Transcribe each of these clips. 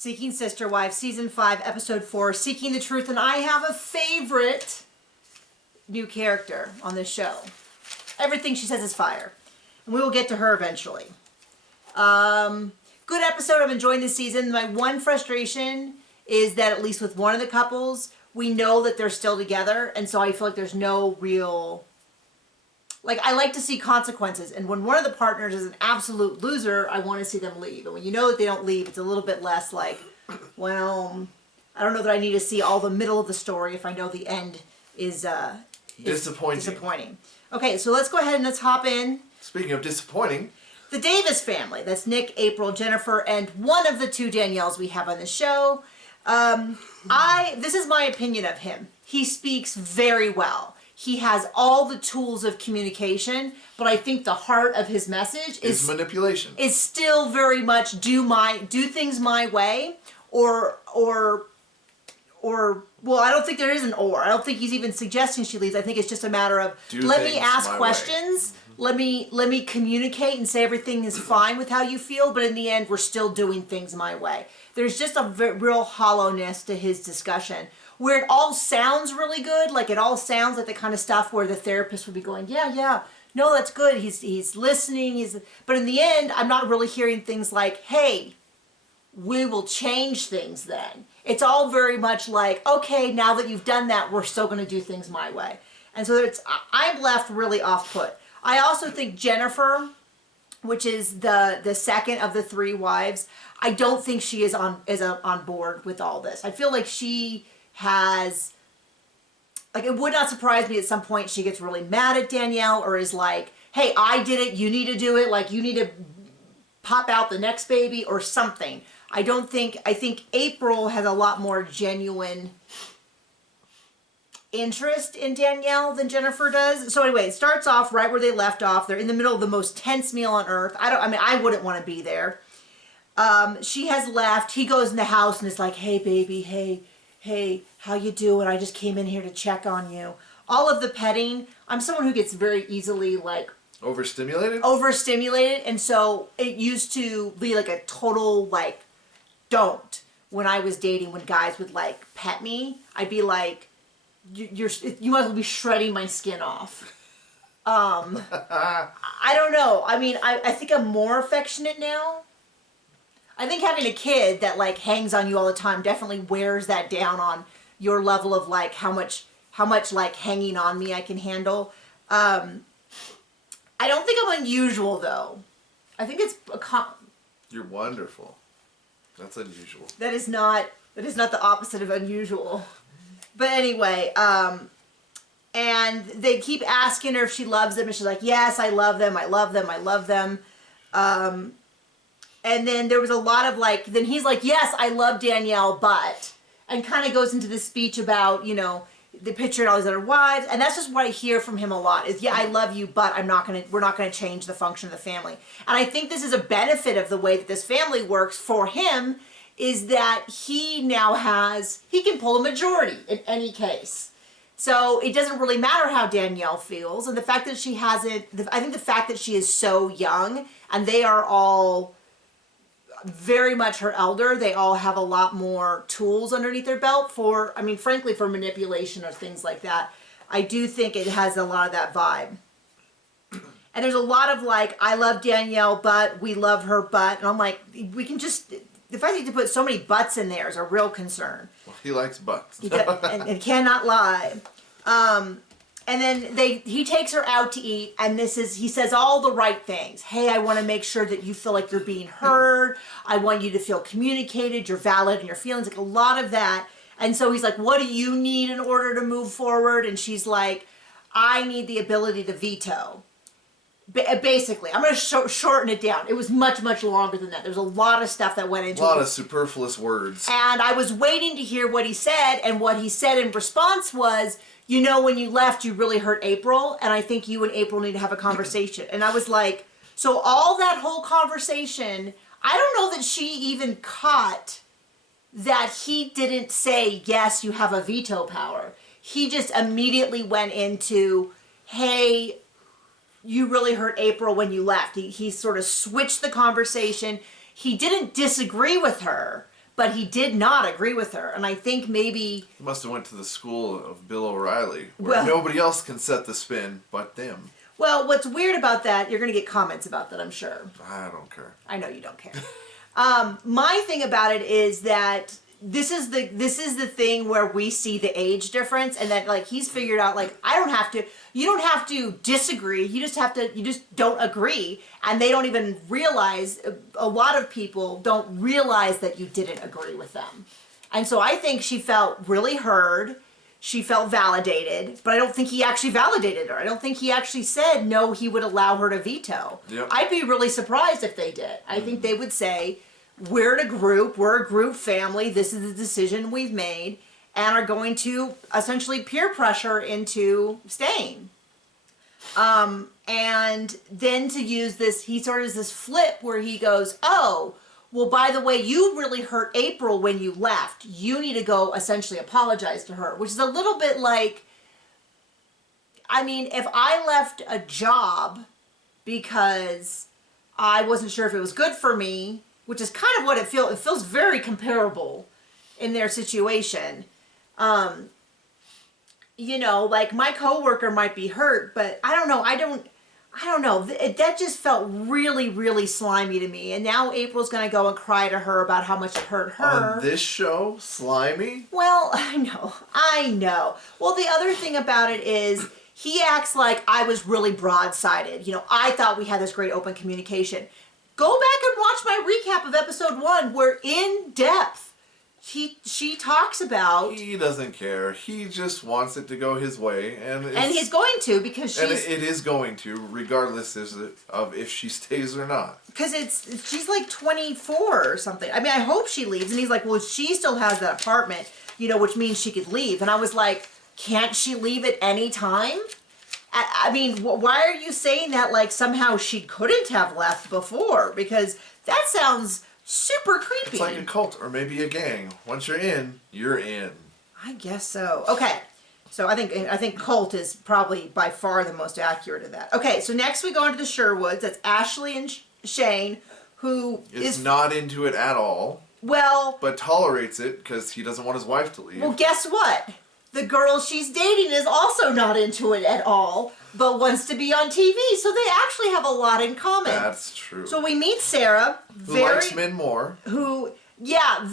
Seeking Sister Wives, Season 5, Episode 4, Seeking the Truth. And I have a favorite new character on this show. Everything she says is fire. And we will get to her eventually. Good episode. I'm enjoying this season. My one frustration is that at least with one of the couples, we know that they're still together. And so I feel like there's no real... Like, I like to see consequences. And when one of the partners is an absolute loser, I want to see them leave. And when you know that they don't leave, it's a little bit less like, well, I don't know that I need to see all the middle of the story if I know the end is disappointing. Okay, so let's go ahead and let's hop in. Speaking of disappointing. The Davis family. That's Nick, April, Jennifer, and one of the two Danielles we have on the show. This is my opinion of him. He speaks very well. He has all the tools of communication, but I think the heart of his message is manipulation. Is still very much do things my way, or well, I don't think there is an or. I don't think he's even suggesting she leaves. I think it's just a matter of let me ask questions, let me communicate and say everything is fine with how you feel, but in the end we're still doing things my way. There's just a real hollowness to his discussion, where it all sounds really good, like it all sounds like the kind of stuff where the therapist would be going, yeah, no, that's good, he's listening, but in the end, I'm not really hearing things like, hey, we will change things then. It's all very much like, okay, now that you've done that, we're still going to do things my way. And so I'm left really off-put. I also think Jennifer, which is the second of the three wives, I don't think she is on board with all this. I feel like she has, like, it would not surprise me at some point she gets really mad at Danielle or is like, hey, I did it, you need to do it, like you need to pop out the next baby or something. I think April has a lot more genuine interest in Danielle than Jennifer does. So anyway, it starts off right where they left off. They're in the middle of the most tense meal on earth. I wouldn't want to be there. She has left. He goes in the house and is like, hey baby, hey, how you doing? I just came in here to check on you. All of the petting. I'm someone who gets very easily like overstimulated, and so it used to be like a total like don't when I was dating, when guys would like pet me. I'd be like, you might as well be shredding my skin off. I don't know. I mean, I think I'm more affectionate now. I think having a kid that like hangs on you all the time definitely wears that down on your level of like how much like hanging on me I can handle. I don't think I'm unusual though. I think it's You're wonderful. That's unusual. That is not the opposite of unusual. But anyway, and they keep asking her if she loves them, and she's like, yes, I love them, I love them, I love them. And then there was a lot of like, then he's like, yes, I love Danielle, but, and kind of goes into this speech about, you know, the picture and all these other wives. And that's just what I hear from him a lot is, yeah, I love you, but we're not going to change the function of the family. And I think this is a benefit of the way that this family works for him, is that he now he can pull a majority in any case. So it doesn't really matter how Danielle feels. And the fact that she hasn't, I think the fact that she is so young and they are all very much her elder, they all have a lot more tools underneath their belt for, I mean, frankly, for manipulation or things like that. I do think it has a lot of that vibe. And there's a lot of like, I love Danielle, but we love her, but, and I'm like, we can just, the fact that you put so many buts in there is a real concern. Well, he likes butts. and cannot lie. And then he takes her out to eat, and he says all the right things. Hey, I want to make sure that you feel like you're being heard. I want you to feel communicated. You're valid in your feelings. Like a lot of that. And so he's like, what do you need in order to move forward? And she's like, I need the ability to veto. Basically, I'm going to shorten it down. It was much, much longer than that. There's a lot of stuff that went into it. A lot of superfluous words. And I was waiting to hear what he said, and what he said in response was, you know, when you left, you really hurt April, and I think you and April need to have a conversation. And I was like, so all that whole conversation, I don't know that she even caught that he didn't say, yes, you have a veto power. He just immediately went into, hey, you really hurt April when you left. He sort of switched the conversation. He didn't disagree with her, but he did not agree with her. And I think maybe... He must have went to the school of Bill O'Reilly, where nobody else can set the spin but them. Well, what's weird about that, you're going to get comments about that, I'm sure. I don't care. I know you don't care. My thing about it is that this is the thing where we see the age difference, and that like he's figured out like you don't have to disagree, you just don't agree, and they don't even realize, a lot of people don't realize that you didn't agree with them. And so I think she felt really heard. She felt validated, but I don't think he actually validated her. I don't think he actually said, no, he would allow her to veto. Yep. I'd be really surprised if they did. I think they would say, we're a group family, this is the decision we've made, and are going to essentially peer pressure into staying. And then to use this, he sort of does this flip where he goes, oh, well, by the way, you really hurt April when you left. You need to go essentially apologize to her, which is a little bit like, I mean, if I left a job because I wasn't sure if it was good for me, which is kind of what it feels very comparable in their situation. You know, like my coworker might be hurt, but I don't know. I don't know. That just felt really, really slimy to me. And now April's going to go and cry to her about how much it hurt her. On this show? Slimy? Well, I know. Well, the other thing about it is he acts like I was really broadsided. You know, I thought we had this great open communication. Go back and watch my recap of episode 1 where in depth she talks about... He doesn't care. He just wants it to go his way. And he's going to, because she's... And it is going to, regardless of if she stays or not. Because she's like 24 or something. I mean, I hope she leaves. And he's like, well, she still has that apartment, you know, which means she could leave. And I was like, can't she leave at any time? I mean, why are you saying that like somehow she couldn't have left before? Because that sounds super creepy. It's like a cult or maybe a gang. Once you're in, you're in. I guess so. Okay. So I think cult is probably by far the most accurate of that. Okay, so next we go into the Sherwoods. That's Ashley and Shane, who is not into it at all. Well, but tolerates it because he doesn't want his wife to leave. Well, guess what? The girl she's dating is also not into it at all, but wants to be on TV. So they actually have a lot in common. That's true. So we meet Sarah, who likes men more. Who, yeah,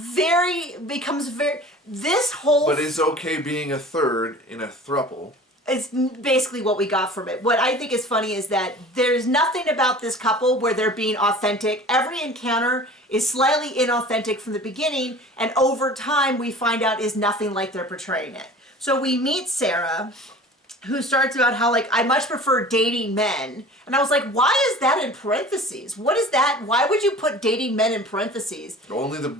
becomes very, this whole... But is okay being a third in a throuple. It's basically what we got from it. What I think is funny is that there's nothing about this couple where they're being authentic. Every encounter is slightly inauthentic from the beginning, and over time we find out is nothing like they're portraying it. So we meet Sarah, who starts about how, like, I much prefer dating men. And I was like, why is that in parentheses? What is that? Why would you put dating men in parentheses? Only the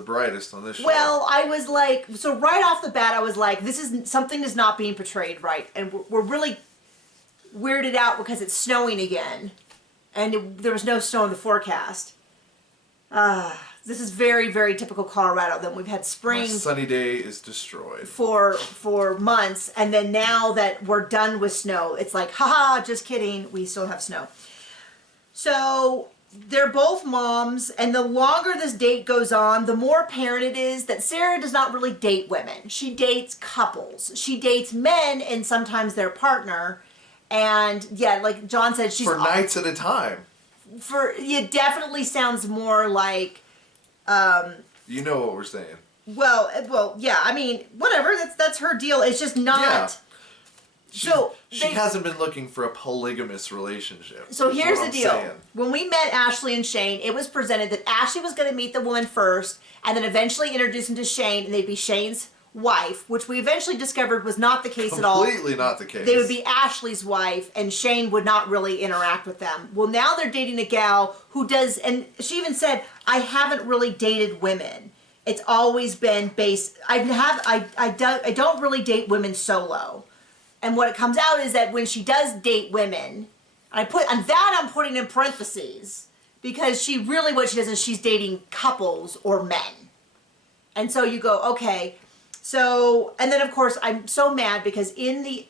brightest on this show. Well, I was like, so right off the bat, I was like, something is not being portrayed right. And we're really weirded out because it's snowing again. And there was no snow in the forecast. This is very, very typical Colorado. Then we've had spring. My sunny day is destroyed. For months, and then now that we're done with snow, it's like, haha, just kidding, we still have snow. So they're both moms, and the longer this date goes on, the more apparent it is that Sarah does not really date women. She dates couples. She dates men and sometimes their partner. And yeah, like John said, she's... For nights at a time. It definitely sounds more like... you know what we're saying. Well, yeah. I mean, whatever. That's her deal. It's just not. Yeah. She hasn't been looking for a polygamous relationship. So here's the deal. When we met Ashley and Shane, it was presented that Ashley was going to meet the woman first, and then eventually introduce him to Shane, and they'd be Shane's wife, which we eventually discovered was not the case at all. Completely not the case. They would be Ashley's wife, and Shane would not really interact with them. Well, now they're dating a gal who does, and she even said, I haven't really dated women. It's always been based, I don't really date women solo. And what it comes out is that when she does date women, I'm putting in parentheses, because what she does is she's dating couples or men. And so you go, okay. So, and then of course I'm so mad because in the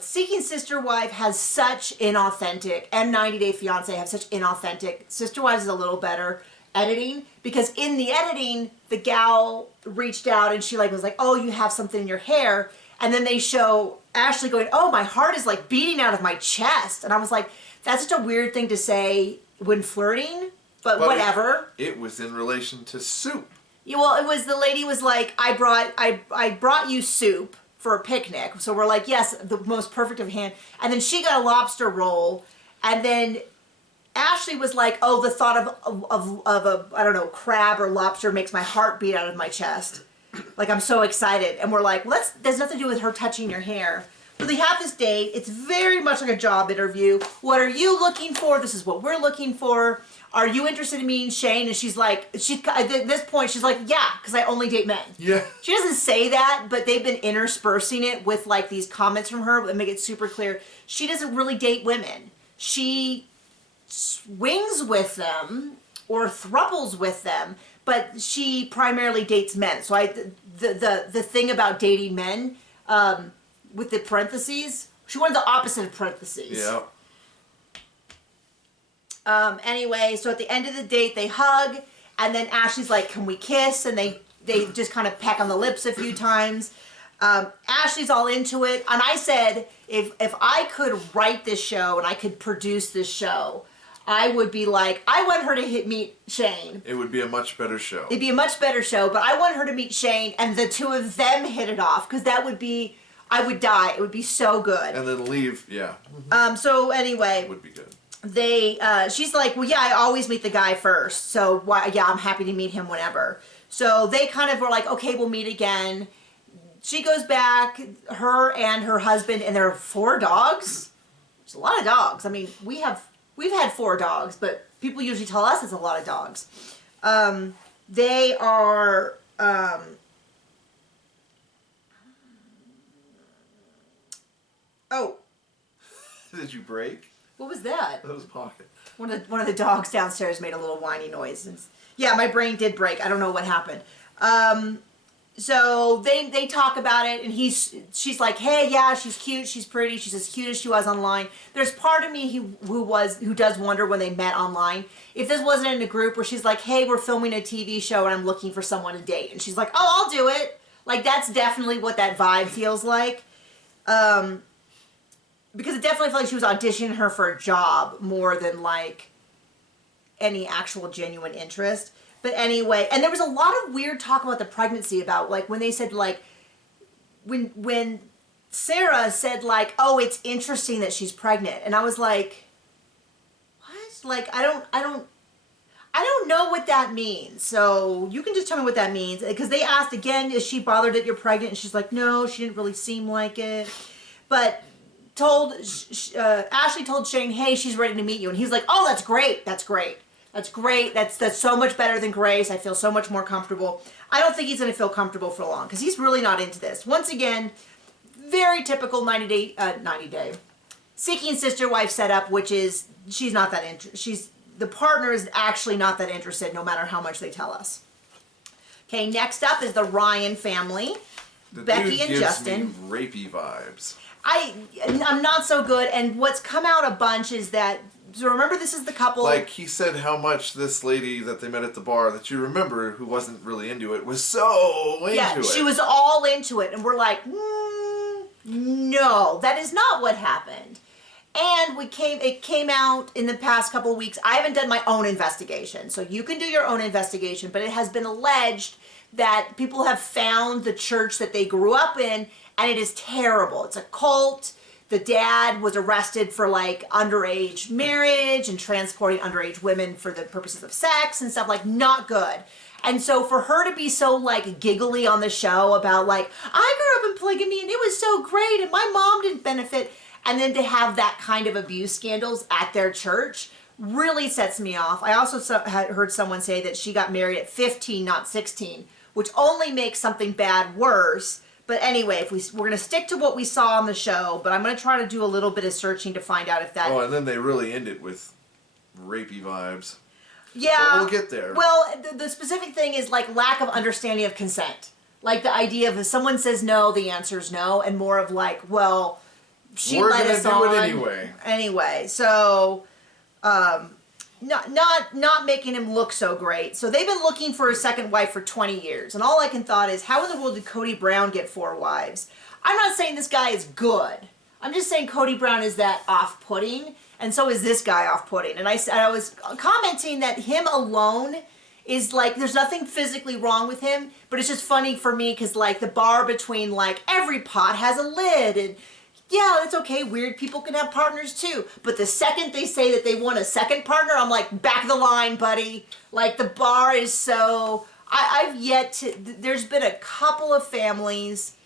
Seeking Sister Wife has such inauthentic, and 90 Day Fiancé have such inauthentic. Sister Wives is a little better, editing, because in the editing, the gal reached out and she like was like, oh, you have something in your hair. And then they show Ashley going, oh, my heart is like beating out of my chest. And I was like, that's such a weird thing to say when flirting, but whatever. It was in relation to soup. Yeah, well, it was, the lady was like, I brought you soup for a picnic. So we're like, yes, the most perfect of hand. And then she got a lobster roll. And then Ashley was like, oh, the thought of a, I don't know, crab or lobster makes my heart beat out of my chest. Like, I'm so excited. And we're like, well, there's nothing to do with her touching your hair. So they have this date. It's very much like a job interview. What are you looking for? This is what we're looking for. Are you interested in meeting Shane? And she's like, at this point, she's like, yeah, because I only date men. Yeah. She doesn't say that, but they've been interspersing it with like these comments from her that make it super clear. She doesn't really date women. She swings with them or thruples with them, but she primarily dates men. So the thing about dating men, with the parentheses, she wanted the opposite of parentheses. Yeah. Anyway, so at the end of the date, they hug, and then Ashley's like, can we kiss? And they just kind of peck on the lips a few times. Ashley's all into it. And I said, if I could write this show and I could produce this show, I would be like, I want her to meet Shane. It would be a much better show. It'd be a much better show, but I want her to meet Shane and the two of them hit it off, because that would be, I would die. It would be so good. And then leave, yeah. So anyway. It would be good. She's like, well, yeah, I always meet the guy first. So yeah, I'm happy to meet him whenever. So they kind of were like, okay, we'll meet again. She goes back, her and her husband, and there are 4 dogs. There's a lot of dogs. I mean, we've had 4 dogs, but people usually tell us it's a lot of dogs. They are, oh. Did you break? What was that? That was Pocket. One of the dogs downstairs made a little whiny noise. Yeah, my brain did break. I don't know what happened. So they talk about it, and she's like, hey, yeah, she's cute, she's pretty, she's as cute as she was online. There's part of me who does wonder when they met online, if this wasn't in a group where she's like, hey, we're filming a TV show and I'm looking for someone to date, and she's like, oh, I'll do it. Like, that's definitely what that vibe feels like. Because it definitely felt like she was auditioning her for a job more than like any actual genuine interest. But anyway, and there was a lot of weird talk about the pregnancy, about like when they said like, when Sarah said like, oh, it's interesting that she's pregnant. And I was like, what? Like, I don't know what that means. So you can just tell me what that means. Because they asked again, is she bothered that you're pregnant? And she's like, no, she didn't really seem like it. But Ashley told Shane, hey, she's ready to meet you. And he's like, oh, that's great. That's great. That's great. That's so much better than Grace. I feel so much more comfortable. I don't think he's going to feel comfortable for long, because he's really not into this. Once again, very typical 90 day seeking sister wife setup, which is she's not that interested. The partner is actually not that interested, no matter how much they tell us. Okay, next up is the Ryan family. Becky and Justin. Me rapey vibes. I'm not so good, and what's come out a bunch is that, so remember, this is the couple. Like, he said how much this lady that they met at the bar, that you remember, who wasn't really into it, was so into it. Yeah, she was all into it, and we're like, no, that is not what happened. And it came out in the past couple of weeks. I haven't done my own investigation, so you can do your own investigation, but it has been alleged that people have found the church that they grew up in, and it is terrible. It's a cult. The dad was arrested for like underage marriage and transporting underage women for the purposes of sex and stuff, like not good. And so for her to be so like giggly on the show about like, I grew up in polygamy and it was so great and my mom didn't benefit, and then to have that kind of abuse scandals at their church really sets me off. I also had heard someone say that she got married at 15, not 16, which only makes something bad worse. But anyway, if we're going to stick to what we saw on the show, but I'm going to try to do a little bit of searching to find out if that... Oh, and then they really end it with rapey vibes. Yeah. But we'll get there. Well, the specific thing is like lack of understanding of consent. Like the idea of if someone says no, the answer is no, and more of like, well, she let us on. We're going to do it anyway. Anyway, so... not making him look so great. So they've been looking for a second wife for 20 years. And all I can thought is, how in the world did Cody Brown get 4 wives? I'm not saying this guy is good. I'm just saying Cody Brown is that off-putting, and so is this guy off-putting. And I was commenting that him alone is like, there's nothing physically wrong with him, but it's just funny for me because like the bar between like every pot has a lid, and yeah, that's okay, weird people can have partners too. But the second they say that they want a second partner, I'm like, back of the line, buddy. Like the bar is so, I've yet to, there's been a couple of families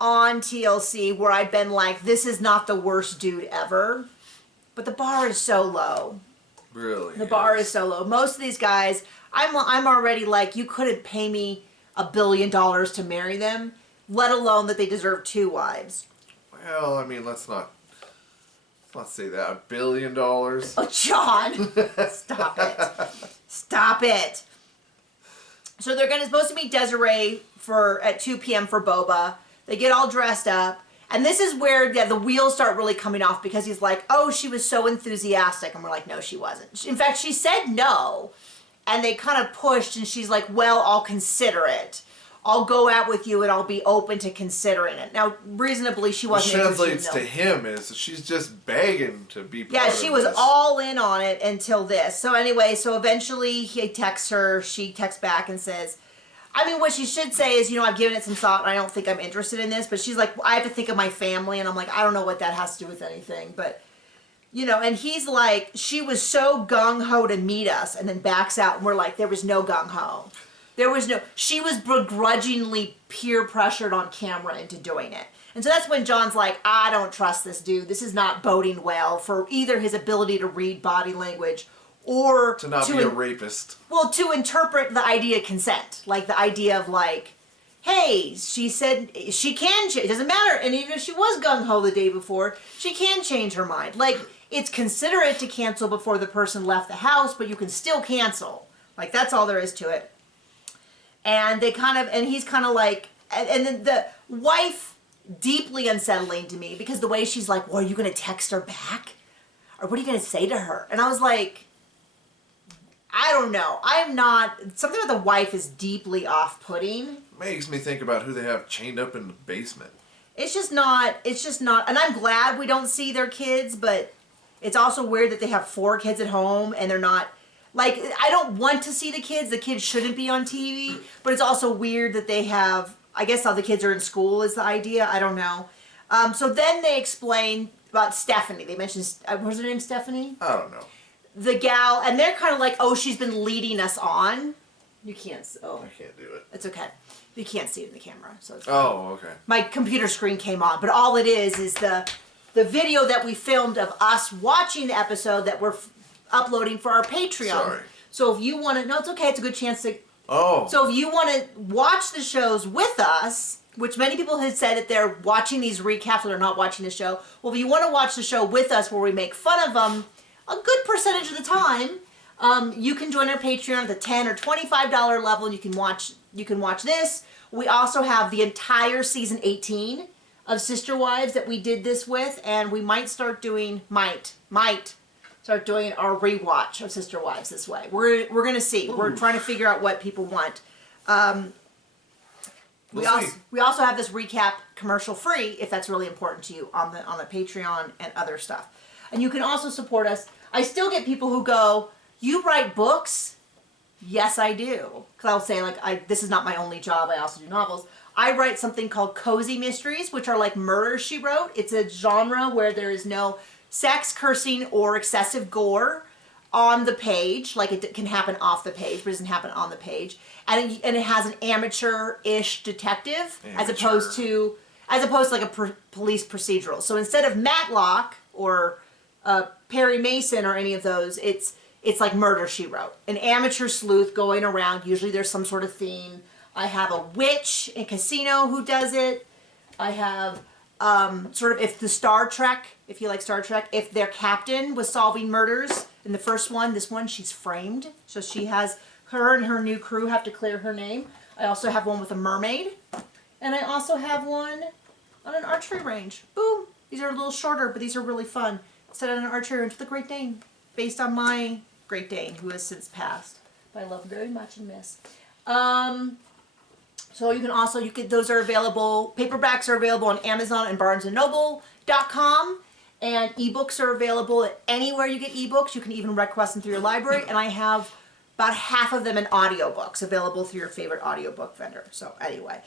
on TLC where I've been like, this is not the worst dude ever. But the bar is so low. Really? The bar is so low. Most of these guys, I'm already like, you couldn't pay me $1 billion to marry them, let alone that they deserve 2 wives. Well, I mean, let's not say that. $1 billion? Oh, John! Stop it. Stop it. So they're supposed to meet Desiree at 2 p.m. for boba. They get all dressed up. And this is where the wheels start really coming off, because he's like, oh, she was so enthusiastic. And we're like, no, she wasn't. In fact, she said no. And they kind of pushed, and she's like, well, I'll consider it. I'll go out with you, and I'll be open to considering it. Now, reasonably, she wasn't. What translates to him is she's just begging to be part of this. Yeah, she was all in on it until this. So anyway, so eventually he texts her. She texts back and says, I mean, what she should say is, I've given it some thought, and I don't think I'm interested in this. But she's like, I have to think of my family. And I'm like, I don't know what that has to do with anything. But, and he's like, she was so gung-ho to meet us, and then backs out. And we're like, there was no gung-ho. There was no, she was begrudgingly peer pressured on camera into doing it. And so that's when John's like, I don't trust this dude. This is not boding well for either his ability to read body language or to not be a rapist. Well, to interpret the idea of consent. Like the idea of like, hey, she said she can change. It doesn't matter. And even if she was gung-ho the day before, she can change her mind. Like, it's considerate to cancel before the person left the house, but you can still cancel. Like, that's all there is to it. And they and he's kind of like, and then the wife, deeply unsettling to me, because the way she's like, well, are you going to text her back? Or what are you going to say to her? And I was like, I don't know. I'm not, something with the wife is deeply off-putting. Makes me think about who they have chained up in the basement. It's just not, and I'm glad we don't see their kids, but it's also weird that they have 4 kids at home and they're not, like, I don't want to see the kids shouldn't be on TV, but it's also weird that they have, I guess all the kids are in school is the idea, I don't know. So then they explain about Stephanie. They mentioned, what's her name, Stephanie? I don't know. The gal, and they're kind of like, oh, she's been leading us on. You can't, oh. I can't do it. It's okay. You can't see it in the camera, so it's fine. Oh, okay. My computer screen came on, but all it is the video that we filmed of us watching the episode that we're uploading for our Patreon. Sorry. So if you want to, no, it's okay. It's a good chance to. Oh. So if you want to watch the shows with us, which many people have said that they're watching these recaps or they're not watching the show. Well, if you want to watch the show with us, where we make fun of them a good percentage of the time, you can join our Patreon at the $10 or $25 level, and you can watch this. We also have the entire season 18 of Sister Wives that we did this with, and we might start doing start doing our rewatch of Sister Wives this way. We're gonna see. Ooh. We're trying to figure out what people want. We also have this recap commercial free if that's really important to you on the Patreon and other stuff. And you can also support us. I still get people who go, you write books? Yes, I do. Because I'll say, like, this is not my only job. I also do novels. I write something called cozy mysteries, which are like murders she wrote. It's a genre where there is no sex, cursing, or excessive gore on the page. Like, it can happen off the page, but it doesn't happen on the page. And it has an amateur-ish detective as opposed to like a police procedural. So instead of Matlock or Perry Mason or any of those, it's like Murder, She Wrote. An amateur sleuth going around. Usually there's some sort of theme. I have a witch in Casino who does it. I have sort of if you like Star Trek, if their captain was solving murders in the first one, this one she's framed. So her and her new crew have to clear her name. I also have one with a mermaid. And I also have one on an archery range. Boom! These are a little shorter, but these are really fun. Set on an archery range with a Great Dane. based on my Great Dane, who has since passed. But I love him very much and miss. So you can also, those are available, paperbacks are available on Amazon and BarnesandNoble.com, and ebooks are available at anywhere you get ebooks. You can even request them through your library, and I have about half of them in audiobooks available through your favorite audiobook vendor. So anyway,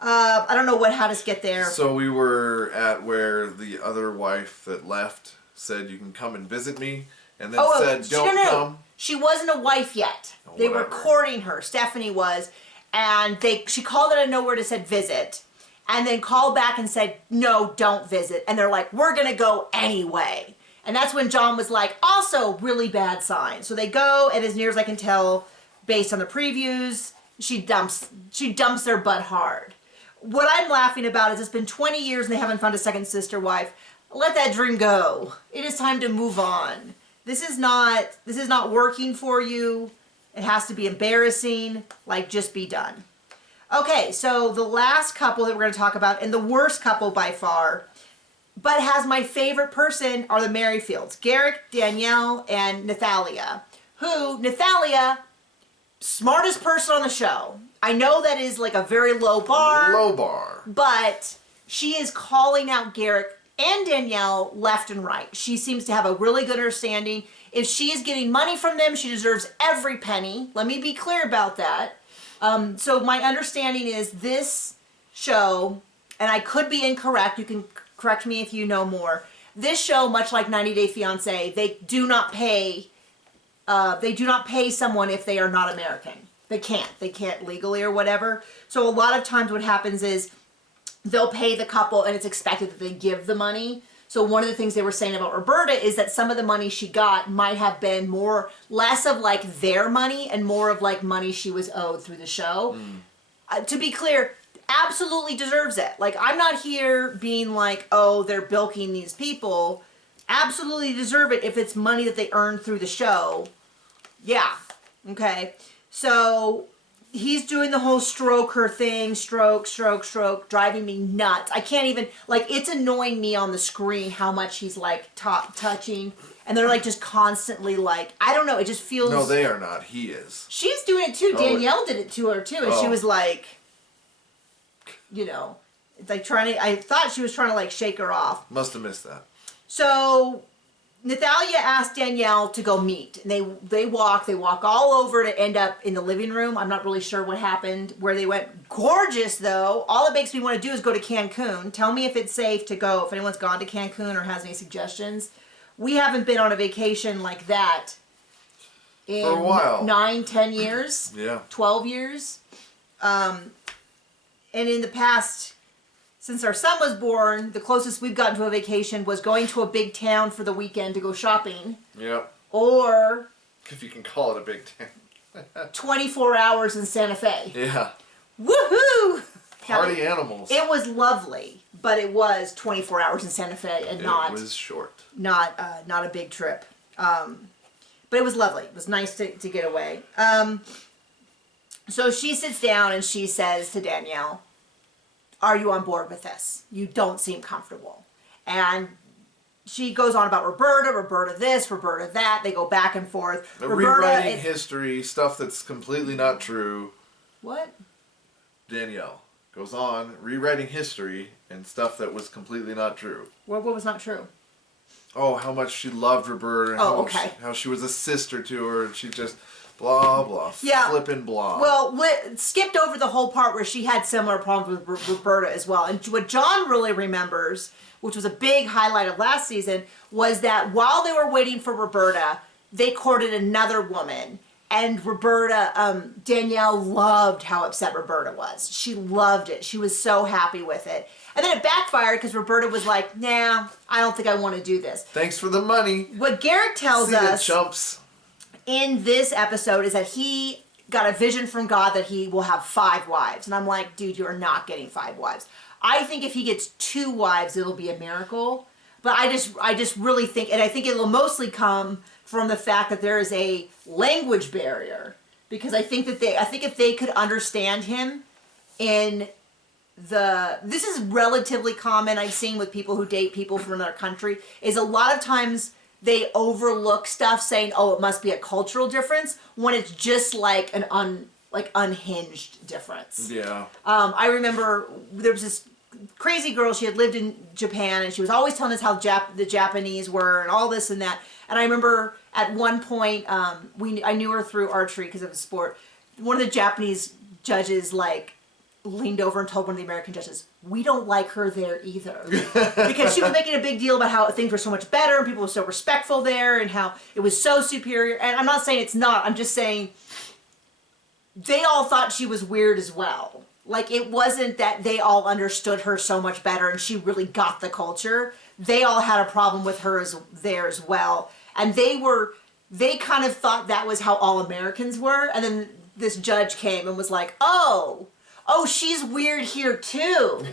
I don't know how to get there. So we were at where the other wife that left said, you can come and visit me, and then said, don't come. She wasn't a wife yet. They were courting her. Stephanie was. And she called out of nowhere to said visit, and then called back and said, no, don't visit. And they're like, we're going to go anyway. And that's when John was like, also really bad sign. So they go, and as near as I can tell, based on the previews, she dumps their butt hard. What I'm laughing about is it's been 20 years and they haven't found a second sister wife. Let that dream go. It is time to move on. This is not working for you. It has to be embarrassing, like just be done. Okay, so the last couple that we're going to talk about, and the worst couple by far, but has my favorite person, are the Merrifields. Garrick, Danielle, and Nathalia. Nathalia, smartest person on the show. I know that is like a very low bar. Low bar. But she is calling out Garrick and Danielle left and right. She seems to have a really good understanding. If she is getting money from them, she deserves every penny. Let me be clear about that. So my understanding is this show, and I could be incorrect, you can correct me if you know more. This show, much like 90 Day Fiancé, they do not pay someone if they are not American. They can't legally or whatever. So a lot of times what happens is they'll pay the couple and it's expected that they give the money. So one of the things they were saying about Roberta is that some of the money she got might have been less of like their money and more of like money she was owed through the show. To be clear, absolutely deserves it. Like, I'm not here being like, oh, they're bilking these people. Absolutely deserve it if it's money that they earned through the show. Yeah. Okay. So he's doing the whole stroke her thing, stroke, driving me nuts. I can't even, like, it's annoying me on the screen how much he's, like, touching. And they're, like, just constantly, like, I don't know, it just feels... No, they are not. He is. She's doing it, too. Danielle did it to her, too. And she was, like, you know, it's like I thought she was trying to, like, shake her off. Must have missed that. So... Nathalia asked Danielle to go meet. And they walk all over to end up in the living room. I'm not really sure what happened, where they went. Gorgeous, though. All it makes me want to do is go to Cancun. Tell me if it's safe to go, if anyone's gone to Cancun or has any suggestions. We haven't been on a vacation like that in for a while. 9, 10 years. Yeah. 12 years. And in the past... Since our son was born, the closest we've gotten to a vacation was going to a big town for the weekend to go shopping. Yep. Or... if you can call it a big town. 24 hours in Santa Fe. Yeah. Woohoo! Party animals. It was lovely, but it was 24 hours in Santa Fe and not... It was short. Not a big trip. But it was lovely. It was nice to get away. So she sits down and she says to Danielle... Are you on board with this? You don't seem comfortable. And she goes on about Roberta this, Roberta that. They go back and forth. Rewriting history, stuff that's completely not true. What? Danielle goes on rewriting history and stuff that was completely not true. What was not true? Oh, how much she loved Roberta. And how she was a sister to her, and she just... blah, blah, flippin' blah. Well, skipped over the whole part where she had similar problems with Roberta as well. And what John really remembers, which was a big highlight of last season, was that while they were waiting for Roberta, they courted another woman. And Danielle loved how upset Roberta was. She loved it. She was so happy with it. And then it backfired because Roberta was like, nah, I don't think I want to do this. Thanks for the money. What Garrick tells us... the chumps. In this episode is that he got a vision from God that he will have 5 wives. And I'm like, dude, you're not getting 5 wives. I think if he gets 2 wives, it'll be a miracle. But I just really think, and I think it'll mostly come from the fact that there is a language barrier. Because I think if they could understand him this is relatively common I've seen with people who date people from another country, is a lot of times they overlook stuff saying, oh, it must be a cultural difference, when it's just like an unhinged difference. Yeah. I remember there was this crazy girl, she had lived in Japan, and she was always telling us how the Japanese were and all this and that. And I remember at one point, I knew her through archery because of the sport. One of the Japanese judges like leaned over and told one of the American judges, we don't like her there either. Because she was making a big deal about how things were so much better and people were so respectful there and how it was so superior. And I'm not saying it's not, I'm just saying they all thought she was weird as well. Like, it wasn't that they all understood her so much better and she really got the culture. They all had a problem with her there as well. And they kind of thought that was how all Americans were. And then this judge came and was like, oh, she's weird here too.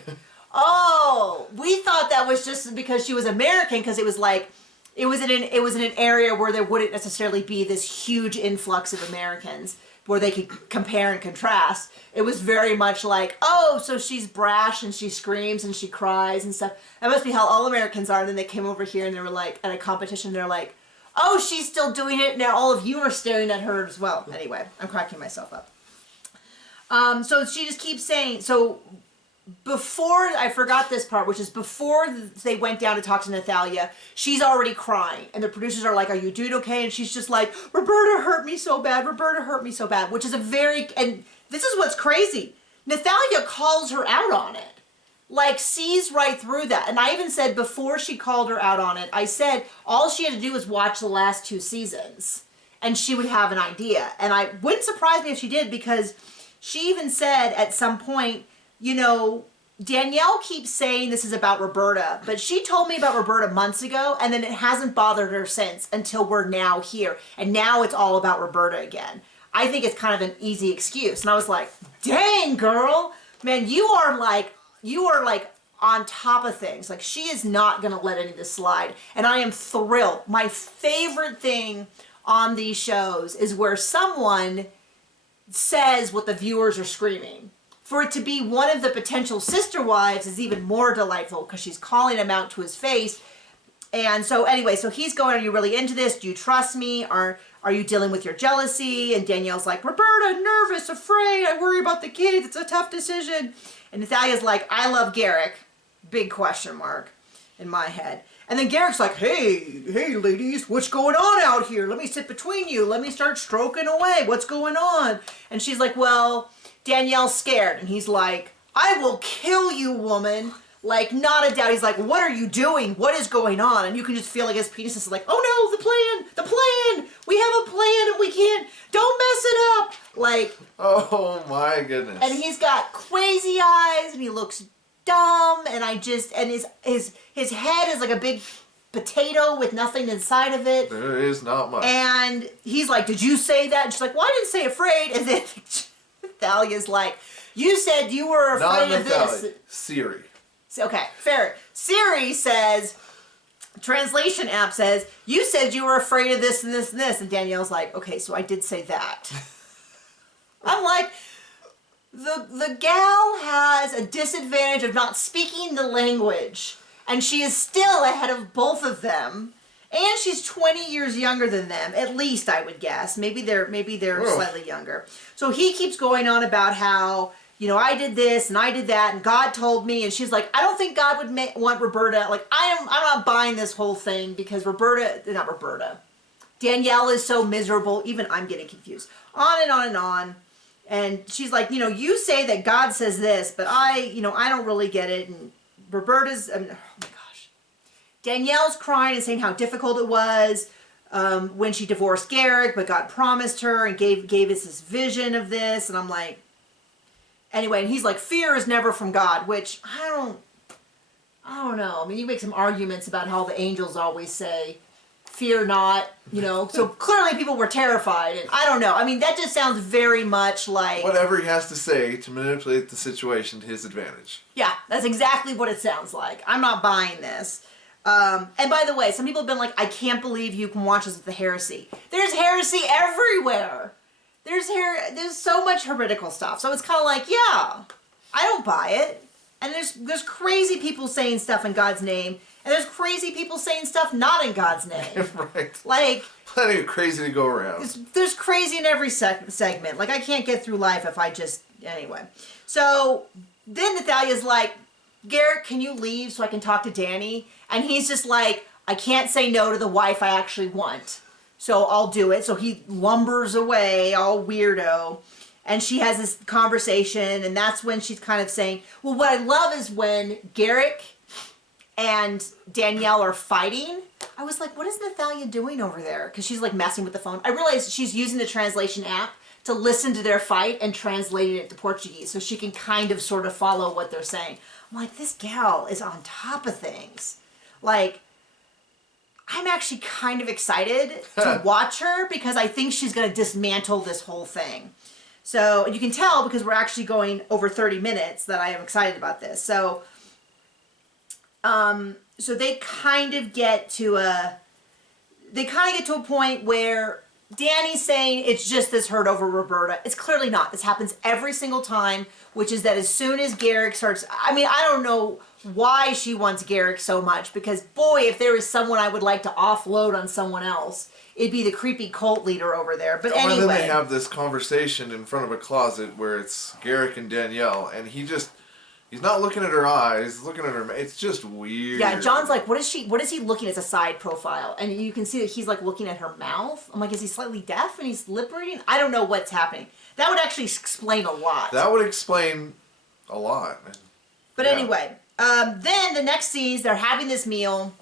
Oh, we thought that was just because she was American, because it was like, it was in an area where there wouldn't necessarily be this huge influx of Americans where they could compare and contrast. It was very much like, oh, so she's brash and she screams and she cries and stuff. That must be how all Americans are. And then they came over here and they were like, at a competition, they're like, oh, she's still doing it. Now all of you are staring at her as well. Anyway, I'm cracking myself up. So she just keeps saying, so before, I forgot this part, which is before they went down to talk to Natalia, she's already crying. And the producers are like, are you doing okay? And she's just like, Roberta hurt me so bad. Roberta hurt me so bad. Which is and this is what's crazy. Natalia calls her out on it. Like, sees right through that. And I even said before she called her out on it, I said all she had to do was watch the last 2 seasons. And she would have an idea. And I wouldn't surprise me if she did, because she even said at some point, you know, Danielle keeps saying this is about Roberta, but she told me about Roberta months ago, and then it hasn't bothered her since until we're now here. And now it's all about Roberta again. I think it's kind of an easy excuse. And I was like, dang, girl, man, you are like on top of things. Like, she is not going to let any of this slide. And I am thrilled. My favorite thing on these shows is where someone says what the viewers are screaming. For it to be one of the potential sister wives is even more delightful, because she's calling him out to his face. And so anyway, so he's going, are you really into this? Do you trust me? Are you dealing with your jealousy? And Danielle's like, Roberta, nervous, afraid, I worry about the kids, it's a tough decision. And Natalia's like, I love Garrick, big question mark in my head. And then Garrick's like, hey ladies, what's going on out here? Let me sit between you. Let me start stroking away. What's going on? And she's like, well, Danielle's scared. And he's like, I will kill you, woman. Like, not a doubt. He's like, what are you doing? What is going on? And you can just feel like his penis is like, oh no, the plan. We have a plan and we can't, don't mess it up. Like, oh my goodness. And he's got crazy eyes and he looks dumb. And his head is like a big potato with nothing inside of it. There is not much. And he's like, did you say that? And she's like, well, I didn't say afraid. And then Nathalia's like, you said you were afraid of this. Siri. Okay, fair. Siri says, translation app says, you said you were afraid of this and this and this. And Danielle's like, okay, so I did say that. I'm like, the gal has a disadvantage of not speaking the language. And she is still ahead of both of them. And she's 20 years younger than them, at least I would guess. Maybe they're slightly younger. So he keeps going on about how, you know, I did this and I did that and God told me. And she's like, I don't think God would want Roberta. Like, I'm not buying this whole thing because Danielle is so miserable. Even I'm getting confused. On and on and on. And she's like, you know, you say that God says this, but I don't really get it. And Roberta's, oh my gosh. Danielle's crying and saying how difficult it was when she divorced Garrick, but God promised her and gave us this vision of this. And I'm like, anyway, and he's like, fear is never from God, which I don't know. I mean, you make some arguments about how the angels always say, fear not, you know. So clearly people were terrified. And I don't know. I mean, that just sounds very much like... whatever he has to say to manipulate the situation to his advantage. Yeah, that's exactly what it sounds like. I'm not buying this. And by the way, some people have been like, I can't believe you can watch this with the heresy. There's heresy everywhere. There's so much heretical stuff. So it's kind of like, yeah, I don't buy it. And there's crazy people saying stuff in God's name. And there's crazy people saying stuff not in God's name. Right. Like, plenty of crazy to go around. There's crazy in every segment. Like, I can't get through life if I just... Anyway. So, then Nathalia's like, Garrick, can you leave so I can talk to Danny? And he's just like, I can't say no to the wife I actually want. So I'll do it. So he lumbers away, all weirdo. And she has this conversation, and that's when she's kind of saying, well, what I love is when Garrick and Danielle are fighting. I was like, what is Nathalia doing over there? Because she's like messing with the phone. I realized she's using the translation app to listen to their fight and translating it to Portuguese so she can kind of sort of follow what they're saying. I'm like, this gal is on top of things. Like, I'm actually kind of excited to watch her because I think she's going to dismantle this whole thing. So you can tell because we're actually going over 30 minutes that I am excited about this. So, so they kind of get to a point where Danny's saying it's just this hurt over Roberta. It's clearly not. This happens every single time, which is that as soon as Garrick starts, I mean, I don't know why she wants Garrick so much because boy, if there is someone I would like to offload on someone else, it'd be the creepy cult leader over there. But anyway. And then they have this conversation in front of a closet where it's Garrick and Danielle, and he's not looking at her eyes, he's looking at her. It's just weird. Yeah, John's like, what is he looking as a side profile? And you can see that he's like looking at her mouth. I'm like, is he slightly deaf and he's lip reading? I don't know what's happening. That would actually explain a lot. That would explain a lot. But anyway, then the next scenes, they're having this meal.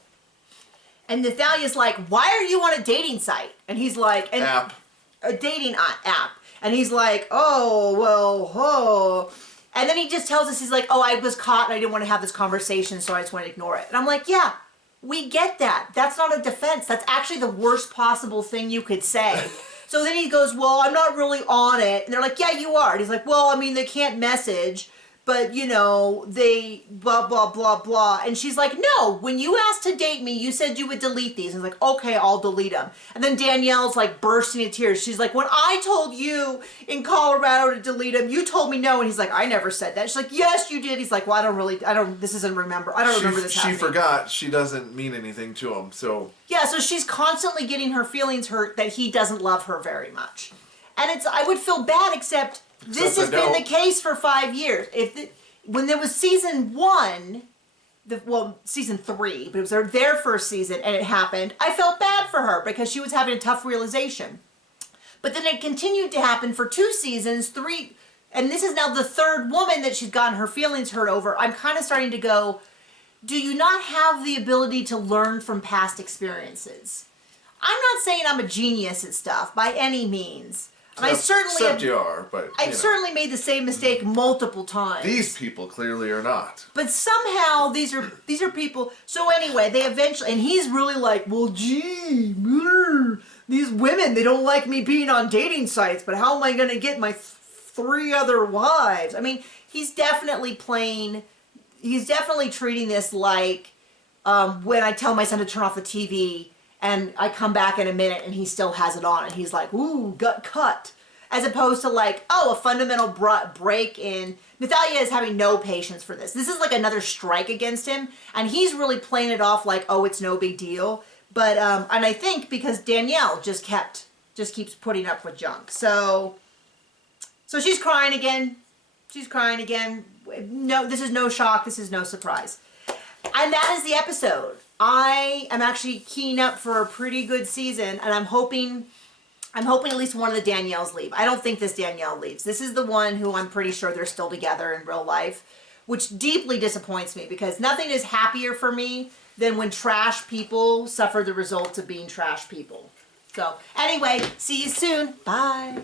And Nathalia's like, why are you on a dating site? And he's like... a dating app. And he's like, oh, well, oh... And then he just tells us, he's like, oh, I was caught and I didn't want to have this conversation, so I just want to ignore it. And I'm like, yeah, we get that. That's not a defense. That's actually the worst possible thing you could say. So then he goes, well, I'm not really on it. And they're like, yeah, you are. And he's like, well, I mean, they can't message, but, you know, they blah, blah, blah, blah. And she's like, no, when you asked to date me, you said you would delete these. And he's like, okay, I'll delete them. And then Danielle's like bursting into tears. She's like, when I told you in Colorado to delete them, you told me no. And he's like, I never said that. She's like, yes, you did. He's like, well, I don't remember this happening. She forgot she doesn't mean anything to him, so. Yeah, so she's constantly getting her feelings hurt that he doesn't love her very much. And I would feel bad except this has been the case for 5 years. When there was season 1, season 3, but it was their first season and it happened, I felt bad for her because she was having a tough realization. But then it continued to happen for 2 seasons, 3, and this is now the 3rd woman that she's gotten her feelings hurt over. I'm kind of starting to go, do you not have the ability to learn from past experiences? I'm not saying I'm a genius at stuff by any means. And I've certainly made the same mistake multiple times. These people clearly are not. But somehow these are people. So anyway, they eventually, and he's really like, well, gee, these women, they don't like me being on dating sites, but how am I going to get my 3 other wives? I mean, he's definitely treating this like when I tell my son to turn off the TV and I come back in a minute and he still has it on and he's like, ooh, gut cut. As opposed to like, oh, a fundamental break in... Nathalia is having no patience for this. This is like another strike against him. And he's really playing it off like, oh, it's no big deal. But, and I think because Danielle just keeps putting up with junk. So she's crying again. She's crying again. No, this is no shock. This is no surprise. And that is the episode. I am actually keying up for a pretty good season, and I'm hoping at least one of the Danielles leave. I don't think this Danielle leaves. This is the one who I'm pretty sure they're still together in real life, which deeply disappoints me because nothing is happier for me than when trash people suffer the results of being trash people. So anyway, see you soon. Bye.